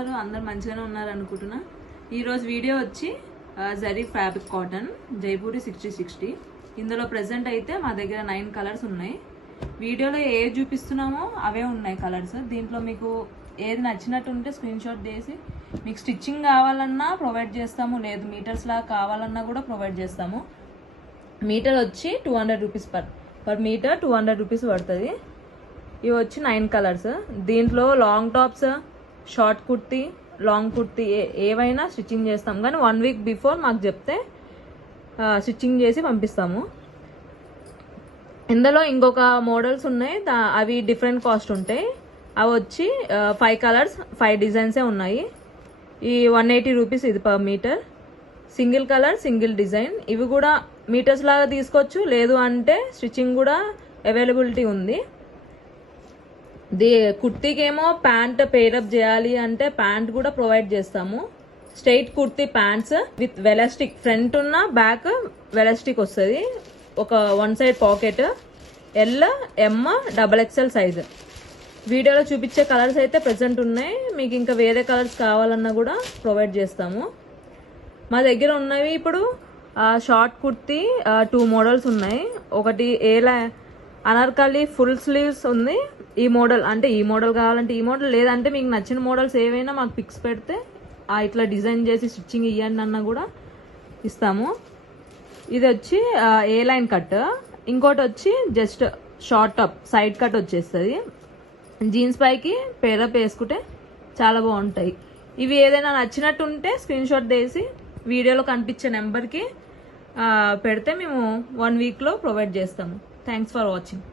ఉన్నారు? అందరు మంచిగానే ఉన్నారు అనుకుంటున్నా. ఈరోజు వీడియో వచ్చి జరీ ఫ్యాబ్రిక్ కాటన్ జైపూరి 6060. ఇందులో ప్రెసెంట్ అయితే మా దగ్గర 9 కలర్స్ ఉన్నాయి. వీడియోలో ఏ చూపిస్తున్నామో అవే ఉన్నాయి కలర్స్. దీంట్లో మీకు ఏది నచ్చినట్టు ఉంటే స్క్రీన్ షాట్ తీసి మీకు స్టిచ్చింగ్ కావాలన్నా ప్రొవైడ్ చేస్తాము, లేదు మీటర్స్ లాగా కావాలన్నా కూడా ప్రొవైడ్ చేస్తాము. మీటర్ వచ్చి 200 రూపీస్ పర్ మీటర్ 200 రూపీస్ పడుతుంది. ఇవి వచ్చి 9 కలర్స్. దీంట్లో long tops, short kurti, long kurti ఏవైనా స్టిచ్చింగ్ చేస్తాం, కానీ 1 వీక్ బిఫోర్ మాకు చెప్తే స్టిచ్చింగ్ చేసి పంపిస్తాము. ఇందులో ఇంకొక మోడల్స్ ఉన్నాయి, అవి డిఫరెంట్ కాస్ట్ ఉంటాయి. అవి వచ్చి 5 కలర్స్ 5 డిజైన్సే ఉన్నాయి. ఈ 180 రూపీస్ ఇది per metre. Single colour single design. ఇవి కూడా మీటర్స్ లాగా తీసుకోవచ్చు, లేదు అంటే స్టిచ్చింగ్ కూడా అవైలబిలిటీ ఉంది. కుర్తీకి ఏమో ప్యాంట్ పేరప్ చేయాలి అంటే ప్యాంట్ కూడా ప్రొవైడ్ చేస్తాము. Straight kurti pants with elastic, front ఉన్న బ్యాక్ వెలాస్టిక్ వస్తుంది. ఒక 1 side pocket, L, M, XXL size. వీడియోలో చూపించే కలర్స్ అయితే ప్రెసెంట్ ఉన్నాయి. మీకు ఇంకా వేరే కలర్స్ కావాలన్నా కూడా ప్రొవైడ్ చేస్తాము. మా దగ్గర ఉన్నవి ఇప్పుడు షార్ట్ కుర్తీ 2 మోడల్స్ ఉన్నాయి. ఒకటి అనార్కలి ఫుల్ స్లీవ్స్ ఉంది. ఈ మోడల్ అంటే ఈ మోడల్ కావాలంటే ఈ మోడల్, లేదంటే మీకు నచ్చిన మోడల్స్ ఏవైనా మాకు పిక్స్ పెడితే ఇట్లా డిజైన్ చేసి స్టిచ్చింగ్ ఇవ్వండి అన్న కూడా ఇస్తాము. ఇది వచ్చి ఏ లైన్ కట్. ఇంకోటి వచ్చి just short top side cut వచ్చేస్తుంది. జీన్స్ పైకి పేరప్ వేసుకుంటే చాలా బాగుంటాయి. ఇవి ఏదైనా నచ్చినట్టు ఉంటే స్క్రీన్ షాట్ తీసి వీడియోలో కనిపించే నెంబర్కి పెడితే మేము 1 వీక్లో ప్రొవైడ్ చేస్తాము. Thanks for watching.